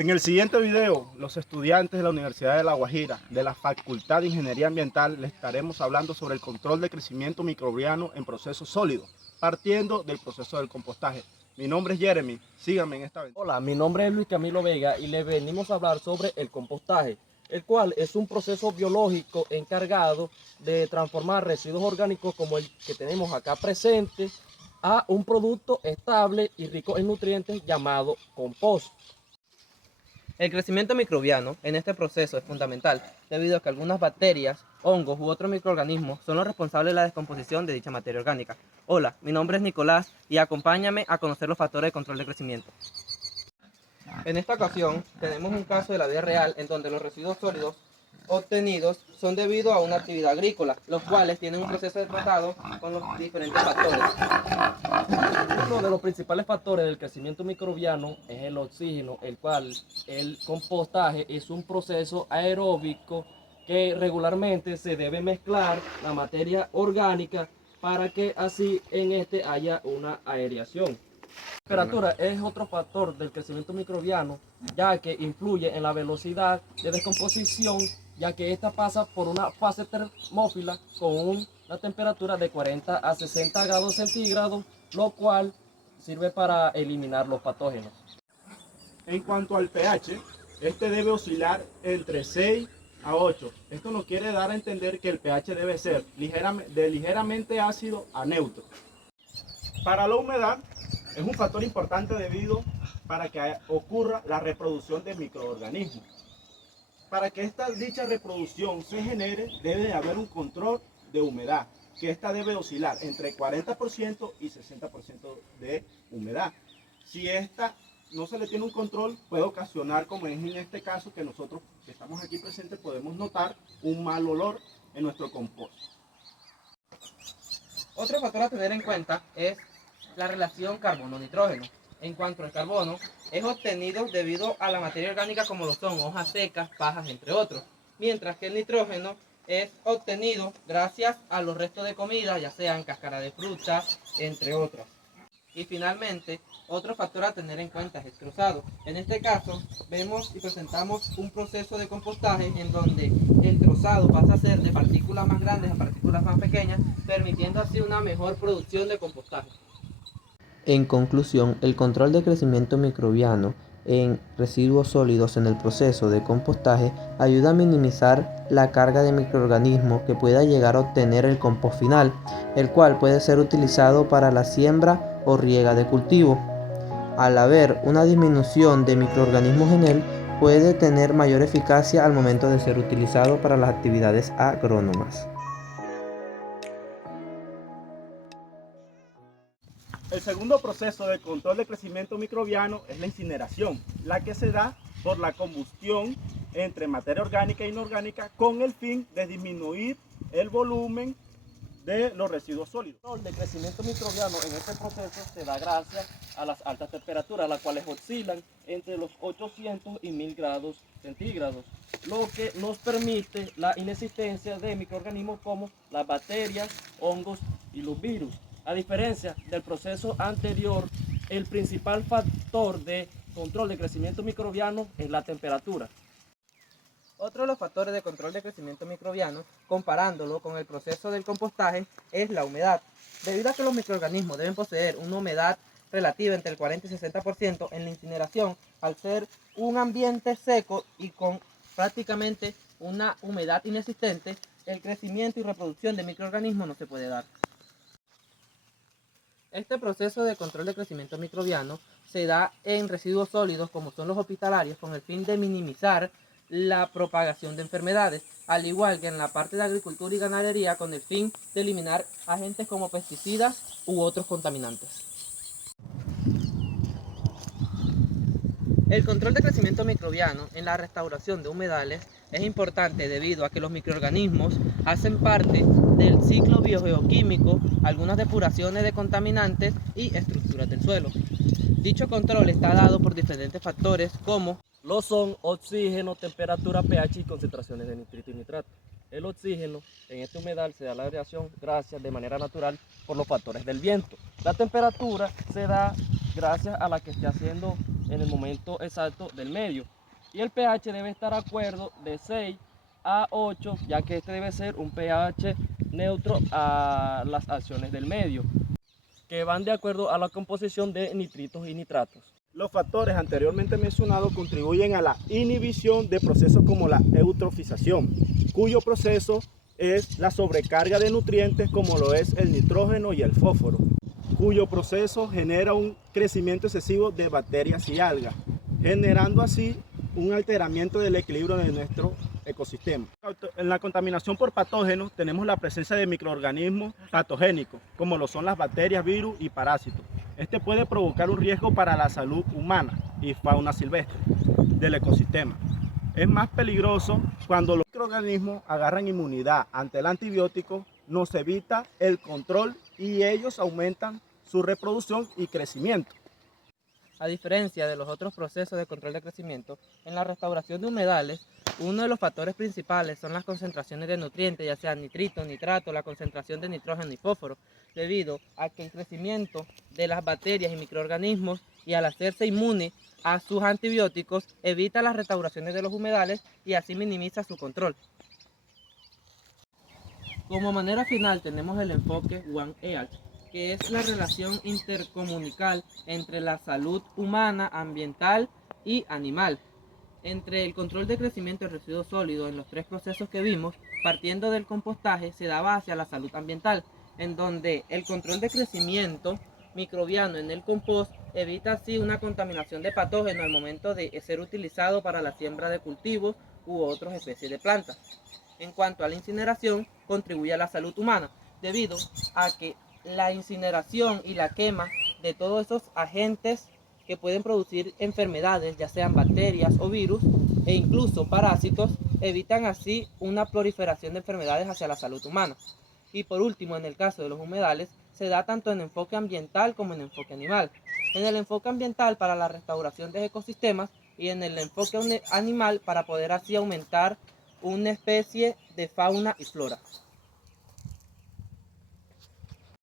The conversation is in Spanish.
En el siguiente video, los estudiantes de la Universidad de La Guajira, de la Facultad de Ingeniería Ambiental, les estaremos hablando sobre el control de crecimiento microbiano en procesos sólidos, partiendo del proceso del compostaje. Mi nombre es Jeremy, síganme en esta aventura. Hola, mi nombre es Luis Camilo Vega y le venimos a hablar sobre el compostaje, el cual es un proceso biológico encargado de transformar residuos orgánicos como el que tenemos acá presente a un producto estable y rico en nutrientes llamado compost. El crecimiento microbiano en este proceso es fundamental debido a que algunas bacterias, hongos u otros microorganismos son los responsables de la descomposición de dicha materia orgánica. Hola, mi nombre es Nicolás y acompáñame a conocer los factores de control de crecimiento. En esta ocasión tenemos un caso de la vida real en donde los residuos sólidos obtenidos son debido a una actividad agrícola, los cuales tienen un proceso de tratado con los diferentes factores. Uno de los principales factores del crecimiento microbiano es el oxígeno, el cual el compostaje es un proceso aeróbico que regularmente se debe mezclar la materia orgánica para que así en este haya una aireación. La temperatura es otro factor del crecimiento microbiano, ya que influye en la velocidad de descomposición, ya que esta pasa por una fase termófila con una temperatura de 40 a 60 grados centígrados, lo cual sirve para eliminar los patógenos. En cuanto al pH, este debe oscilar entre 6 a 8. Esto nos quiere dar a entender que el pH debe ser de ligeramente ácido a neutro. Para la humedad, es un factor importante debido para que ocurra la reproducción de microorganismos. Para que dicha reproducción se genere, debe de haber un control de humedad, que esta debe oscilar entre 40% y 60% de humedad. Si esta no se le tiene un control, puede ocasionar, como es en este caso, que nosotros que estamos aquí presentes podemos notar un mal olor en nuestro compost. Otro factor a tener en cuenta es la relación carbono-nitrógeno. En cuanto al carbono, es obtenido debido a la materia orgánica como lo son hojas secas, pajas, entre otros, mientras que el nitrógeno es obtenido gracias a los restos de comida, ya sean cáscara de frutas, entre otras. Y finalmente, otro factor a tener en cuenta es el trozado. En este caso, vemos y presentamos un proceso de compostaje en donde el trozado pasa a ser de partículas más grandes a partículas más pequeñas, permitiendo así una mejor producción de compostaje. En conclusión, el control de crecimiento microbiano en residuos sólidos en el proceso de compostaje ayuda a minimizar la carga de microorganismos que pueda llegar a obtener el compost final, el cual puede ser utilizado para la siembra o riega de cultivo. Al haber una disminución de microorganismos en él, puede tener mayor eficacia al momento de ser utilizado para las actividades agrónomas. El segundo proceso de control de crecimiento microbiano es la incineración, la que se da por la combustión entre materia orgánica e inorgánica con el fin de disminuir el volumen de los residuos sólidos. El control de crecimiento microbiano en este proceso se da gracias a las altas temperaturas, las cuales oscilan entre los 800 y 1000 grados centígrados, lo que nos permite la inexistencia de microorganismos como las bacterias, hongos y los virus. A diferencia del proceso anterior, el principal factor de control de crecimiento microbiano es la temperatura. Otro de los factores de control de crecimiento microbiano, comparándolo con el proceso del compostaje, es la humedad. Debido a que los microorganismos deben poseer una humedad relativa entre el 40 y 60% en la incineración, al ser un ambiente seco y con prácticamente una humedad inexistente, el crecimiento y reproducción de microorganismos no se puede dar. Este proceso de control de crecimiento microbiano se da en residuos sólidos como son los hospitalarios con el fin de minimizar la propagación de enfermedades, al igual que en la parte de agricultura y ganadería con el fin de eliminar agentes como pesticidas u otros contaminantes. El control de crecimiento microbiano en la restauración de humedales es importante debido a que los microorganismos hacen parte del ciclo biogeoquímico, algunas depuraciones de contaminantes y estructuras del suelo. Dicho control está dado por diferentes factores como Lo son oxígeno, temperatura, pH y concentraciones de nitrito y nitrato. El oxígeno en este humedal se da la aireación gracias de manera natural por los factores del viento. La temperatura se da gracias a la que esté haciendo en el momento exacto del medio. Y el pH debe estar de acuerdo de 6 a 8, ya que este debe ser un pH neutro a las acciones del medio, que van de acuerdo a la composición de nitritos y nitratos. Los factores anteriormente mencionados contribuyen a la inhibición de procesos como la eutrofización, cuyo proceso es la sobrecarga de nutrientes como lo es el nitrógeno y el fósforo, cuyo proceso genera un crecimiento excesivo de bacterias y algas, generando así un alteramiento del equilibrio de nuestro ecosistema. En la contaminación por patógenos tenemos la presencia de microorganismos patogénicos, como lo son las bacterias, virus y parásitos. Este puede provocar un riesgo para la salud humana y fauna silvestre del ecosistema. Es más peligroso cuando los microorganismos agarran inmunidad ante el antibiótico, nos evita el control y ellos aumentan su reproducción y crecimiento. A diferencia de los otros procesos de control de crecimiento, en la restauración de humedales, uno de los factores principales son las concentraciones de nutrientes, ya sea nitrito, nitrato, la concentración de nitrógeno y fósforo, debido a que el crecimiento de las bacterias y microorganismos y al hacerse inmune a sus antibióticos evita las restauraciones de los humedales y así minimiza su control. Como manera final tenemos el enfoque One Health, que es la relación intercomunical entre la salud humana, ambiental y animal. Entre el control de crecimiento de residuos sólidos en los tres procesos que vimos, partiendo del compostaje, se daba hacia la salud ambiental, en donde el control de crecimiento microbiano en el compost evita así una contaminación de patógenos al momento de ser utilizado para la siembra de cultivos u otras especies de plantas. En cuanto a la incineración, contribuye a la salud humana, debido a que la incineración y la quema de todos esos agentes que pueden producir enfermedades, ya sean bacterias o virus, e incluso parásitos, evitan así una proliferación de enfermedades hacia la salud humana. Y por último, en el caso de los humedales, se da tanto en enfoque ambiental como en enfoque animal. En el enfoque ambiental para la restauración de ecosistemas y en el enfoque animal para poder así aumentar una especie de fauna y flora.